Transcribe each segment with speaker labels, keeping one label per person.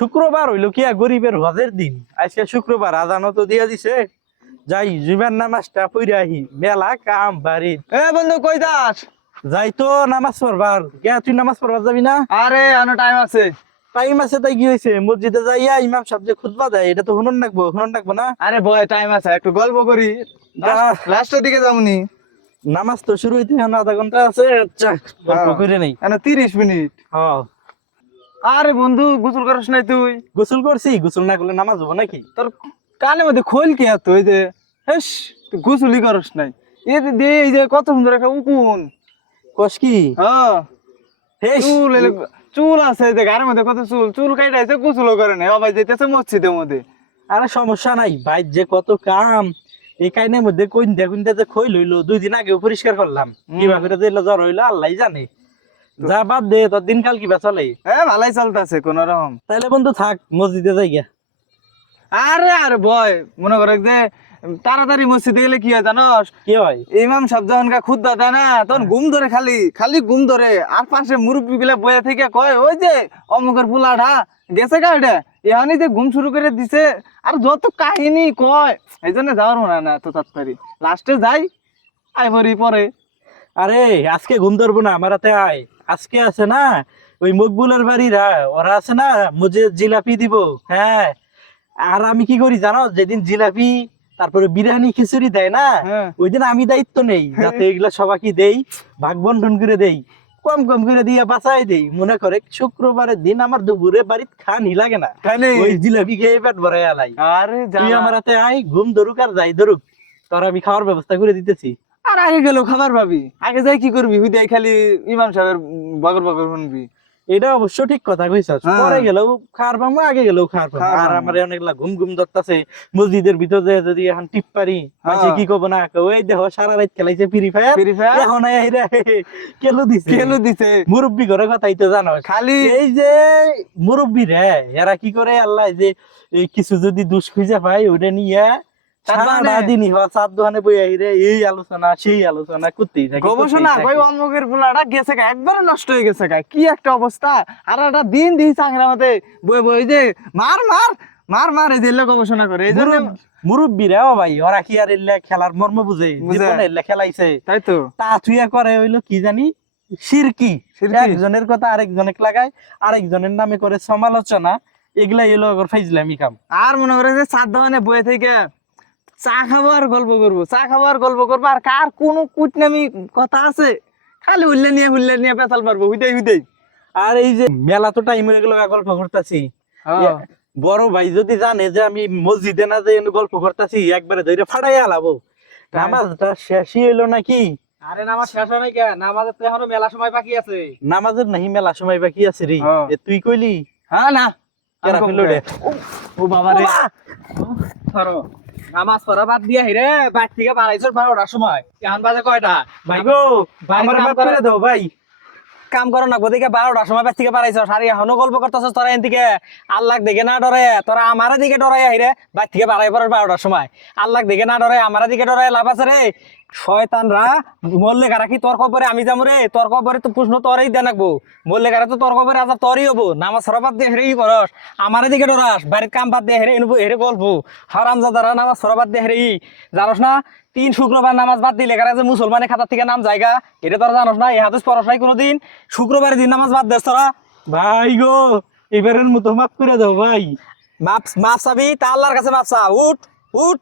Speaker 1: শুক্রবার হইল কি গরিবের হজের দিন? আজকে শুক্রবার আজানো তো দিয়া দিছে। যাই জুমার নামাজটা পড়ে আহি মেলা কাম বাড়ি।
Speaker 2: এ বন্ধু কই যাস?
Speaker 1: যাই তো নামাজ পড়বার। কে তুই নামাজ পড়বার যাবি না?
Speaker 2: আরে আনো টাইম আছে।
Speaker 1: টাইম আছে তাই কি হয়েছে মসজিদে যাইয়া ইমাম সাহেব যে খুতবা দেয় এটা তো হুনন রাখব হুনন রাখব না?
Speaker 2: আরে বয় টাইম আছে একটু গল্প করি। লাস্টের দিকে যামনি
Speaker 1: নামাজ তো শুরু হইতে আধা ঘণ্টা আছে। আচ্ছা গল্প
Speaker 2: হ্যাঁ।
Speaker 1: করে নেই।
Speaker 2: তিরিশ মিনিট।
Speaker 1: হ্যাঁ।
Speaker 2: আরে বন্ধু গোসল করিস নাই তুই?
Speaker 1: গোসল করছি গোসল না করলে নামাজ হব নাকি?
Speaker 2: তোর কানে মধ্যে খোল কি এত এই যে? হেস তুই গোসলই করিস নাই। এই যে দে এই যে কত সুন্দর একটা উকুন।
Speaker 1: কস কি?
Speaker 2: হ্যাঁ। চুল চুল আছে যে গায়ের মধ্যে কত চুল। চুল কাটাইছে গোসলও করে নাই। বাবা যেতেছে মসজিদের মধ্যে।
Speaker 1: আরে সমস্যা নাই ভাই যে কত কাম এই কাইনের মধ্যে কইন দেখুন যে খই লইলো দুই দিন আগে পরিষ্কার করলাম। দিল জ্বর হইল আল্লাহ জানে। যা বাদ দে তোর দিনকাল কিবা চলে
Speaker 2: হ্যাঁ ভালাই চলতেছে কোন রকম।
Speaker 1: তাইলে বন্ধু থাক মসজিদে যাই গিয়া
Speaker 2: আরে আরে বয় মনে করে যে তাড়াতাড়ি মসজিদে গেলে কি হয় জানোস
Speaker 1: কি হয়?
Speaker 2: ইমাম সাহেব যখন খুদ্া দেয় না তখন ঘুম ধরে খালি খালি ঘুম ধরে। আর পাশে মুরব্বী গুলা বয়ে থেকে কয় ওই যে অমুকের পুলাটা গেছে গা ওইটা? এখানে যে ঘুম শুরু করে দিছে আর যত কাহিনী কয় এই জন্য যাওয়ার মনে হয় না এত তাড়াতাড়ি। লাস্টে যাই আইবরি পরে।
Speaker 1: আরে আজকে ঘুম ধরবো না আমার হাতে আয়। আজকে আছে না ওই মকবুলের বাড়িরা ওরা আছে না মুঝে জিলাপি দিব হ্যাঁ। আর আমি কি করি জানো যেদিন জিলাপি তারপরে বিরিয়ানি খিচুড়ি দেয় না
Speaker 2: হ্যাঁ।
Speaker 1: ওই দিন আমি দায়িত্ব নেই যাতে এগুলা সবাইকে দেই ভাগ বন্টন করে দেই। কম কম করে দিয়ে বাঁচাই দেই মনে করে শুক্রবারের দিন আমার দুপুরে বাড়িতে খানি লাগে না। ওই জিলাপি খেয়ে পেট ভরে আলাই
Speaker 2: আরে
Speaker 1: তুই আমার হাতে আয় ঘুম ধরুক আর যাই ধরুক। তোর আমি খাওয়ার ব্যবস্থা করে দিতেছি।
Speaker 2: আর আগে গেল খাবার পাবি আগে যাই কি করবি? হুদাই খালি ইমাম সাহেবের বগর বগর শুনবি।
Speaker 1: এটা অবশ্য ঠিক কথা কইছস।
Speaker 2: হ্যাঁ।
Speaker 1: পরে গেলেও খাওয়ার পাবো আগে গেলেও খাওয়ার পাবো আর আমার অনেকগুলা ঘুম ঘুম ধরতাছে। মসজিদের ভিতরে যদি এখন টিপ পারি মাঝে
Speaker 2: হ্যাঁ।
Speaker 1: কি কব না ওই দেখো সারা রাত খেলাইছে ফ্রি ফায়ার
Speaker 2: ফ্রি ফায়ার
Speaker 1: এখন এই রে কেলো দিছে।
Speaker 2: কেলো দিছে।
Speaker 1: মুরব্বি ঘরে কথাই তো জানো
Speaker 2: খালি
Speaker 1: এই যে মুরব্বি রে এরা কি করে আল্লাহ যে এই কিছু যদি দুষ খুঁজে পাই ওটা নিয়ে
Speaker 2: গা একবারে নষ্ট হয়ে গেছে কি একটা অবস্থা। আর একটা দিন দিন চাকরা মতে বই বই যে মার মার মার মার এই দিলে গবেষণা করে এই জন্য
Speaker 1: মুরব- মুরব্বি রে ও ভাই ওরা কি আর এলে খেলার মর্ম বুঝে। জীবনে এলে খেলাইছে।
Speaker 2: তাই তো।
Speaker 1: তা থুইয়া করে হইল কি জানি সিরকি। একজনের কথা আরেকজনে লাগায় আরেকজনের নামে করে সমালোচনা এগুলাই ওর ফাইজলামি কাম।
Speaker 2: আর মনে করে যে চার দোকানে বয়ে থেকে চা খাব আর গল্প করব চা খাব আর গল্প করব আর কার কোন কুটনামি কথা আছে? খালি উল্লে নিয়ে উল্লে নিয়ে পেছাল মারবো হুইদাই হুইদাই।
Speaker 1: আর এই যে মেলা তো টাইম হয়ে গেল গল্প করতেছি।
Speaker 2: হ্যাঁ।
Speaker 1: বড় ভাই যদি জানে যে আমি মসজিদে না যে গল্প করতেছি একবারে ধরে ফাটাই আলাবো। নামাজটা শেষই হইল নাকি?
Speaker 3: আরে নামাজ শেষ হয় নাই কেন নামাজের তো এখনও মেলা সময় বাকি আছে।
Speaker 1: নামাজের নাহি মেলা সময় বাকি আছে রে।
Speaker 2: হ্যাঁ।
Speaker 1: তুই কইলি?
Speaker 2: হ্যাঁ না? ও বাবা রে।
Speaker 3: ধরো। নামাজ পড়া বাদ দিয়ে হেরে থেকে বাড়াইছো বারোটার সময়। এখন বাজে কয়টা?
Speaker 1: ভাই গো আমার
Speaker 3: করে-
Speaker 1: দাও ভাই।
Speaker 3: কাম করো না গদিকে বারোটার সময় বাড়ি থেকে বাড়াইছো সারি এখনও গল্প করতেছ তোরা এদিকে। আল্লাহ দেখে না ডরে তোরা আমার দিকে ডরাই হিরে বাড়ি থেকে বাড়াই পড়ার বারোটার সময়। আল্লাহ দেখে না ডরে আমার দিকে ডরাই লাভ আছে রে। শয়তানরা মল্লে কারা কি তর্ক করে আমি যাব রে তর্ক করে তো প্রশ্ন তোরই দেন রাখব মল্লে কারা তো তর্ক করে আজ তোরই হব। নামাজ সরাবাদ দিয়ে হেরে কি করস? আমার দিকে ডরাস, বাড়ির কাম বাদ দিয়ে হেরে এনবো, হেরে গল্প। হারাম জাদারা নামাজ সরাবাদ দিয়ে হেরে ই। জানোস না, তিন শুক্রবার নামাজ বাদ দিলে কারা যে মুসলমানের খাতা থেকে নাম জায়গা? এটা তোরা জানোস না, এই হাদিস পড়াস নাই কোনোদিন? শুক্রবারের দিন নামাজ বাদ দেস তোরা।
Speaker 1: ভাই গো, এবারের মতো মাফ করে দাও, ভাই।
Speaker 3: মাপ মাপ চাবি, তা আল্লাহর কাছে মাপ চা। উঠ উঠ।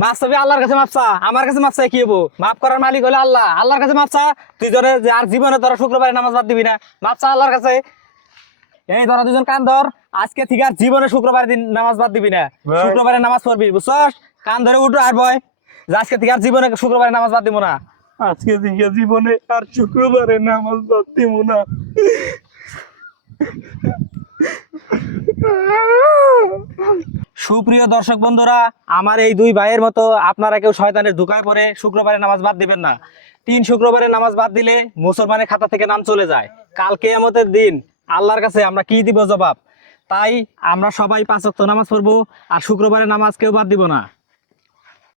Speaker 3: মাপ চাবি আল্লাহর কাছে মাপ চা। আমার কাছে মাপ চাই কি হব? মাপ করার মালিক হলে আল্লাহ। আল্লাহর কাছে মাপ চা। তুই ধরে যে আর জীবনে তোরা শুক্রবারে নামাজ বাদ দিবি না। মাপ চা আল্লাহর কাছে। এই ধরা দুজন কান ধর। আজকে থেকে আর জীবনে শুক্রবার দিন নামাজ বাদ দিবি না। শুক্রবারে নামাজ পড়বি বুঝছস? কান ধরে উঠো আর বয়। আজকে থেকে আর জীবনে শুক্রবারে নামাজ বাদ দিব না।
Speaker 1: আজকে থেকে জীবনে আর শুক্রবারে নামাজ বাদ দিব না।
Speaker 3: সুপ্রিয় দর্শক বন্ধুরা, আমার এই দুই ভাইয়ের মতো আপনারা কেউ শয়তানের ধোকায় পড়ে শুক্রবারে নামাজ বাদ দিবেন না। তিন শুক্রবারে নামাজ বাদ দিলে মুসলমানের খাতা থেকে নাম চলে যায়। কালকে আমাদের দিন আল্লাহর কাছে আমরা কি দিব জবাব? তাই আমরা সবাই পাঁচক্ত নামাজ পড়ব আর শুক্রবারে নামাজ কেউ বাদ দিব না।